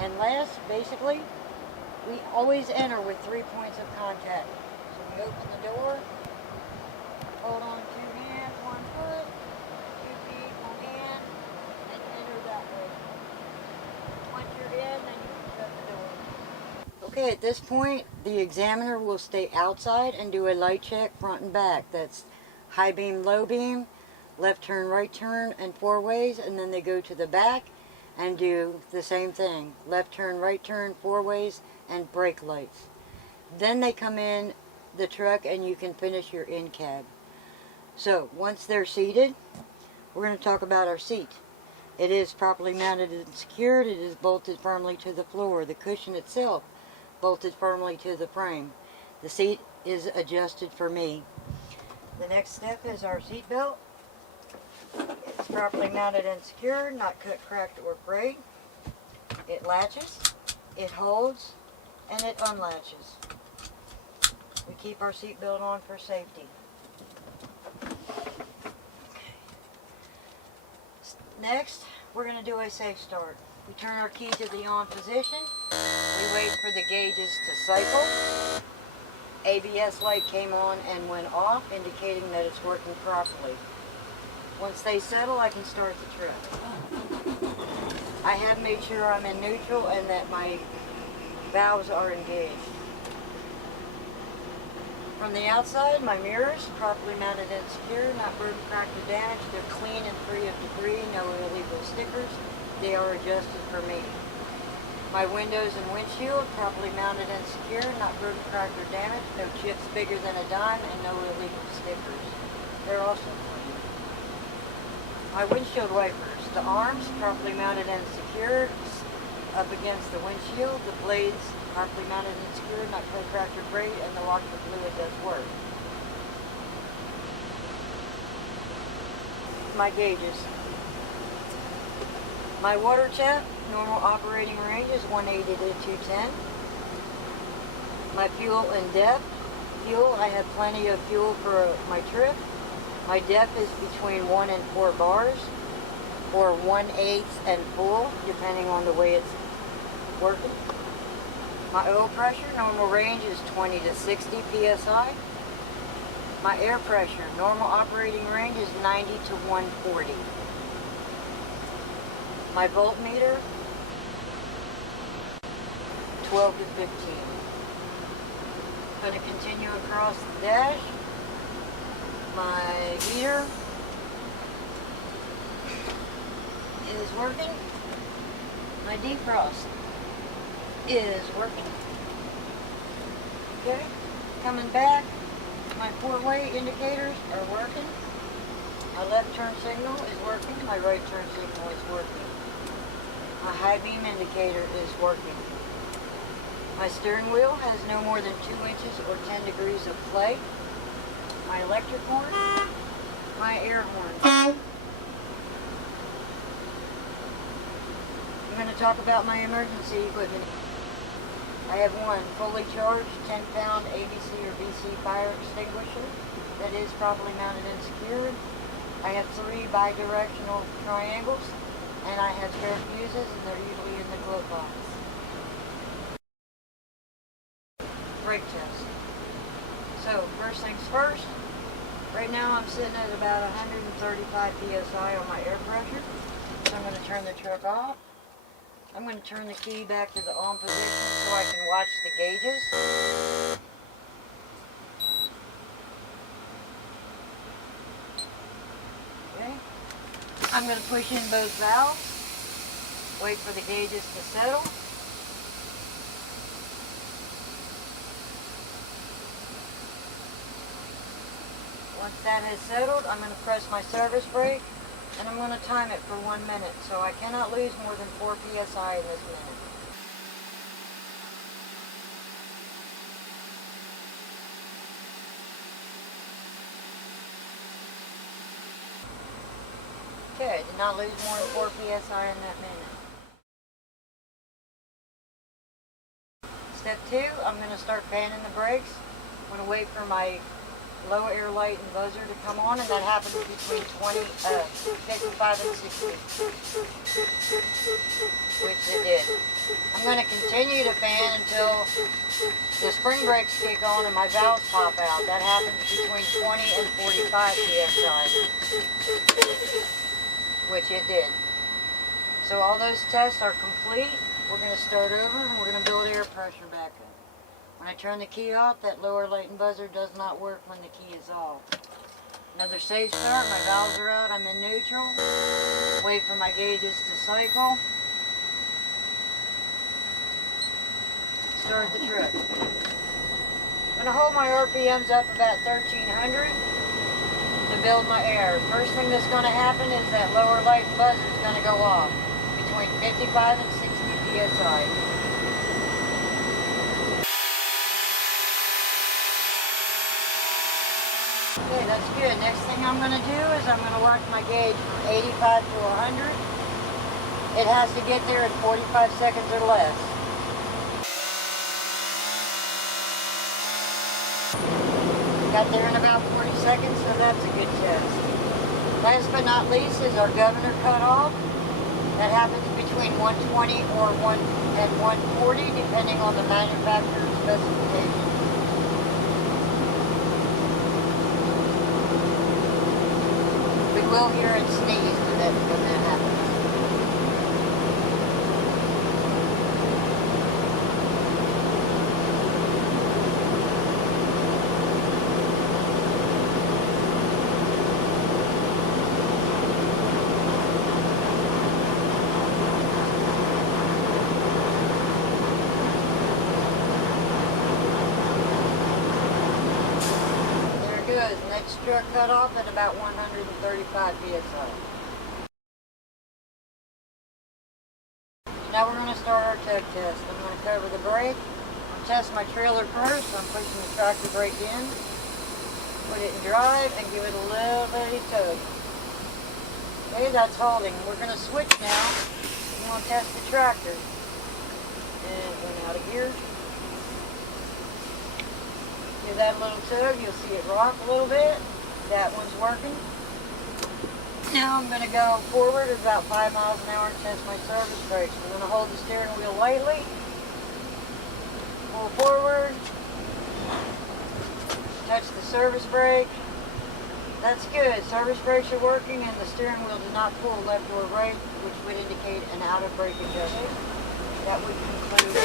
And last, basically, we always enter with 3 points of contact. So we open the door, hold on 2 hands, 1 foot, 2 feet, 1 hand, and enter that way. Once you're in, then you can shut the door. Okay, at this point, the examiner will stay outside and do a light check front and back. That's high beam, low beam, left turn, right turn, and 4 ways, and then they go to the back and do the same thing. Left turn, right turn, 4 ways, and brake lights. Then they come in the truck and you can finish your in-cab. So, once they're seated, we're going to talk about our seat. It is properly mounted and secured. It is bolted firmly to the floor. The cushion itself bolted firmly to the frame. The seat is adjusted for me. The next step is our seat belt. It's properly mounted and secured, not cut, cracked, or frayed. It latches, it holds, and it unlatches. We keep our seat belt on for safety. Next, we're going to do a safe start. We turn our key to the on position. We wait for the gauges to cycle. ABS light came on and went off, indicating that it's working properly. Once they settle, I can start the trip. I have made sure I'm in neutral and that my valves are engaged. From the outside, my mirrors, properly mounted and secure, not broken, cracked, or damaged. They're clean and free of debris, no illegal stickers. They are adjusted for me. My windows and windshield, properly mounted and secure, not broken, cracked, or damaged. No chips bigger than a dime, and no illegal stickers. They're also clean. My windshield wipers, the arms, properly mounted and secured, up against the windshield. The blades, properly mounted and secured, not cut, cracked, or frayed, and the washer fluid does work. My gauges. My water tap, normal operating range is 180 to 210. My fuel and depth. Fuel, I have plenty of fuel for my trip. My depth is between 1 and 4 bars, or 1/8 and full, depending on the way it's working. My oil pressure, normal range is 20 to 60 psi. My air pressure, normal operating range is 90 to 140. My voltmeter, 12 to 15. I'm going to continue across the dash. My heater is working. My defrost is working. Okay, coming back, my 4-way indicators are working. My left turn signal is working. My right turn signal is working. My high beam indicator is working. My steering wheel has no more than 2 inches or 10 degrees of play. My electric horn, my air horn. I'm going to talk about my emergency equipment. I have one fully charged 10-pound ABC or BC fire extinguisher that is properly mounted and secured. I have 3 bidirectional triangles, and I have spare fuses, and they're usually in the glove box. Brake test. So, first things first, right now I'm sitting at about 135 psi on my air pressure. So I'm going to turn the truck off. I'm going to turn the key back to the on position so I can watch the gauges. Okay. I'm going to push in both valves, wait for the gauges to settle. Once that has settled, I'm going to press my service brake, and I'm going to time it for 1 minute, so I cannot lose more than 4 psi in this minute. Okay, did not lose more than 4 psi in that minute. Step 2, I'm going to start fanning the brakes. I'm going to wait for my low air light and buzzer to come on, and that happens between 55 and 60, which it did. I'm going to continue to fan until the spring brakes kick on and my valves pop out. That happens between 20 and 45 psi, which it did. So all those tests are complete. We're going to start over and we're going to build air pressure back up. When I turn the key off, that lower light and buzzer does not work when the key is off. Another safe start, my valves are out, I'm in neutral. Wait for my gauges to cycle. Start the trip. I'm going to hold my RPMs up about 1300 to build my air. First thing that's going to happen is that lower light and buzzer is going to go off between 55 and 60 psi. Okay, that's good. Next thing I'm going to do is I'm going to watch my gauge from 85 to 100. It has to get there in 45 seconds or less. Got there in about 40 seconds, so that's a good test. Last but not least is our governor cutoff. That happens between 120 and 140, depending on the manufacturer's specification. We will hear it sneeze when that happens. Next truck cut off at about 135 psi. Now we're going to start our tug test. I'm going to cover the brake. I'll test my trailer first. I'm pushing the tractor brake in. Put it in drive and give it a little bitty tug. Okay, that's holding. We're going to switch now. I'm going to test the tractor. And went out of gear. Give that little tug, you'll see it rock a little bit. That one's working. Now I'm going to go forward at about 5 miles an hour and test my service brakes. I'm going to hold the steering wheel lightly. Pull forward. Touch the service brake. That's good. Service brakes are working and the steering wheel did not pull left or right, which would indicate an out of brake adjustment. That would conclude